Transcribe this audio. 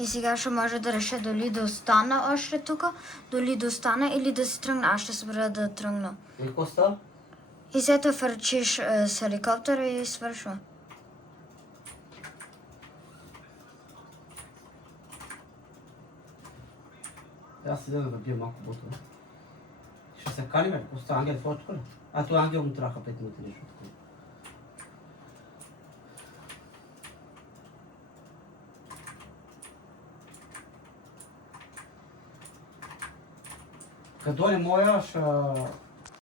И сега што може да реше дали да остане още тука, дали да остане или да се тргне, аз ще се да тргна. И какво става? И сето фрчиш с хеликоптера и свършва. Аз седя да пия малко ботова. Ще се кани, бе, какво става? Ангел твоя тук ли? А, това Ангел му траха 5 минути нещо такова. Като дојде моја,